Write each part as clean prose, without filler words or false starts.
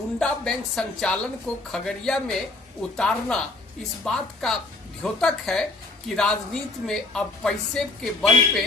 गुंडा बैंक संचालन को खगड़िया में उतारना इस बात का द्योतक है कि राजनीति में अब पैसे के बल पे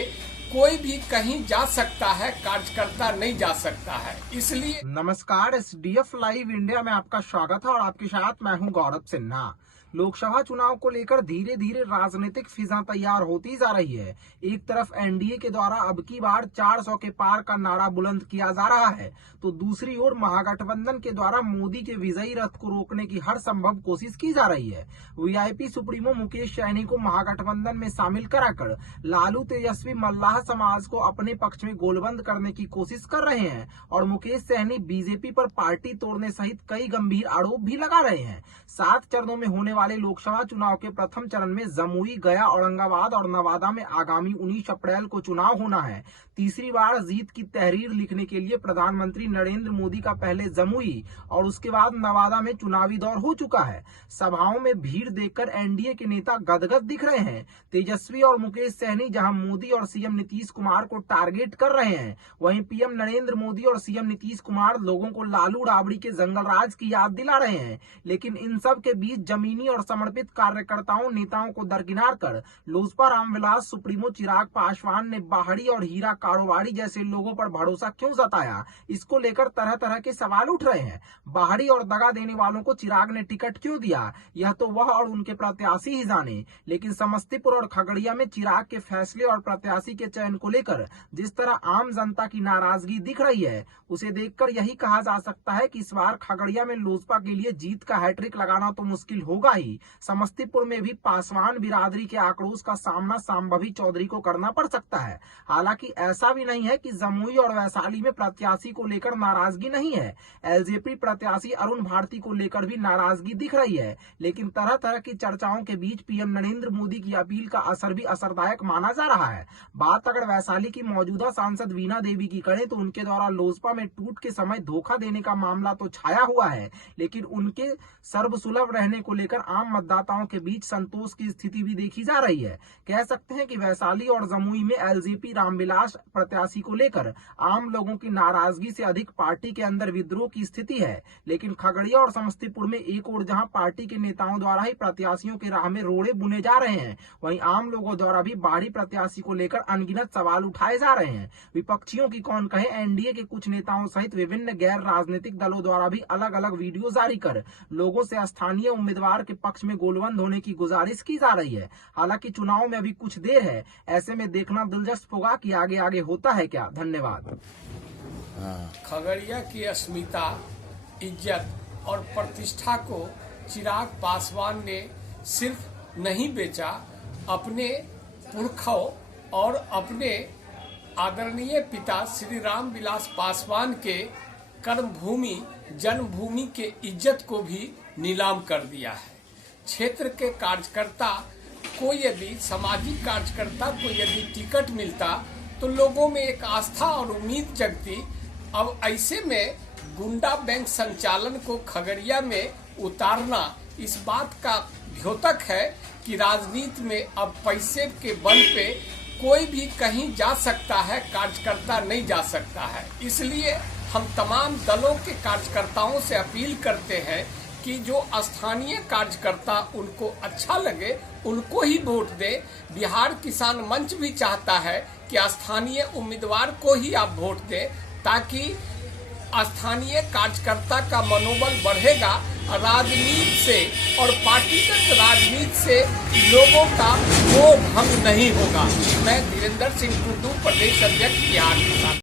कोई भी कहीं जा सकता है, कार्यकर्ता नहीं जा सकता है। इसलिए नमस्कार, SDF लाइव इंडिया में आपका स्वागत है और आपके साथ मैं हूं गौरव सिन्हा। लोकसभा चुनाव को लेकर धीरे धीरे राजनीतिक फिजा तैयार होती जा रही है। एक तरफ एनडीए के द्वारा अब की बार 400 के पार का नारा बुलंद किया जा रहा है, तो दूसरी ओर महागठबंधन के द्वारा मोदी के विजयी रथ को रोकने की हर संभव कोशिश की जा रही है। वीआईपी सुप्रीमो मुकेश सहनी को महागठबंधन में शामिल कराकर लालू तेजस्वी मल्लाह समाज को अपने पक्ष में गोलबंद करने की कोशिश कर रहे हैं और मुकेश सहनी बीजेपी पर पार्टी तोड़ने सहित कई गंभीर आरोप भी लगा रहे हैं। 7 चरणों में होने वाले लोकसभा चुनाव के प्रथम चरण में जमुई, गया, औरंगाबाद और नवादा में आगामी 19 अप्रैल को चुनाव होना है। तीसरी बार जीत की तहरीर लिखने के लिए प्रधानमंत्री नरेंद्र मोदी का पहले जमुई और उसके बाद नवादा में चुनावी दौर हो चुका है। सभाओं में भीड़ देखकर एनडीए के नेता गदगद दिख रहे हैं। तेजस्वी और मुकेश सहनी जहां मोदी और सीएम नीतीश कुमार को टारगेट कर रहे हैं, वहीं पीएम नरेंद्र मोदी और सीएम नीतीश कुमार लोगों को लालू राबड़ी के जंगल राज की याद दिला रहे हैं। लेकिन इन सब के बीच जमीनी और समर्पित कार्यकर्ताओं नेताओं को दरकिनार कर लोजपा रामविलास सुप्रीमो चिराग पासवान ने बाहरी और हीरा कारोबारी जैसे लोगों पर भरोसा क्यों जताया, इसको लेकर तरह तरह के सवाल उठ रहे हैं। बाहरी और दगा देने वालों को चिराग ने टिकट क्यों दिया, यह तो वह और उनके प्रत्याशी ही जाने। लेकिन समस्तीपुर और खगड़िया में चिराग के फैसले और प्रत्याशी के चयन को लेकर जिस तरह आम जनता की नाराजगी दिख रही है, उसे देखकर यही कहा जा सकता है कि इस बार खगड़िया में लोजपा के लिए जीत का हैट्रिक लगाना तो मुश्किल होगा ही, समस्तीपुर में भी पासवान बिरादरी के आक्रोश का सामना संभवी चौधरी को करना पड़ सकता है। हालांकि ऐसा भी नहीं है कि जमुई और वैशाली में प्रत्याशी को लेकर नाराजगी नहीं है। एलजेपी प्रत्याशी अरुण भारती को लेकर भी नाराजगी दिख रही है। लेकिन तरह तरह की चर्चाओं के बीच पीएम नरेंद्र मोदी की अपील का असर भी असरदायक माना जा रहा है। बात अगर वैशाली की मौजूदा सांसद वीणा देवी की करें तो उनके द्वारा लोजपा में टूट के समय धोखा देने का मामला तो छाया हुआ है, लेकिन उनके सर्वसुलभ रहने को लेकर आम मतदाताओं के बीच संतोष की स्थिति भी देखी जा रही है। कह सकते हैं कि वैशाली और जमुई में एलजेपी रामविलास प्रत्याशी को लेकर आम लोगों की नाराजगी से अधिक पार्टी के अंदर विद्रोह की स्थिति है। लेकिन खगड़िया और समस्तीपुर में एक ओर जहां पार्टी के नेताओं द्वारा ही प्रत्याशियों के राह में रोड़े बुने जा रहे हैं, वहीं आम लोगों द्वारा भी बाहरी प्रत्याशी को लेकर अनगिनत सवाल उठाए जा रहे हैं। विपक्षियों की कौन कहे, एनडीए के कुछ नेताओं सहित विभिन्न गैर राजनीतिक दलों द्वारा भी अलग अलग वीडियो जारी कर लोगों से स्थानीय उम्मीदवार के पक्ष में गोलबंद होने की गुजारिश की जा रही है। हालांकि चुनाव में अभी कुछ देर है, ऐसे में देखना दिलचस्प होगा कि आगे आगे होता है क्या। धन्यवाद। खगड़िया की अस्मिता, इज्जत और प्रतिष्ठा को चिराग पासवान ने सिर्फ नहीं बेचा, अपने पुरखों और अपने आदरणीय पिता श्री रामविलास पासवान के कर्मभूमि जन्मभूमि के इज्जत को भी नीलाम कर दिया है। क्षेत्र के कार्यकर्ता को यदि सामाजिक कार्यकर्ता को यदि टिकट मिलता तो लोगों में एक आस्था और उम्मीद जगती। अब ऐसे में गुंडा बैंक संचालन को खगड़िया में उतारना इस बात का द्योतक है कि राजनीति में अब पैसे के बल पे कोई भी कहीं जा सकता है, कार्यकर्ता नहीं जा सकता है। इसलिए हम तमाम दलों के कार्यकर्ताओं से अपील करते हैं कि जो स्थानीय कार्यकर्ता उनको अच्छा लगे उनको ही वोट दे। बिहार किसान मंच भी चाहता है कि स्थानीय उम्मीदवार को ही आप वोट दें, ताकि स्थानीय कार्यकर्ता का मनोबल बढ़ेगा। राजनीति से और पार्टीगत राजनीति से लोगों का वो भंग नहीं होगा। मैं धीरेन्द्र सिंह टुडू, प्रदेश अध्यक्ष बिहार किसान।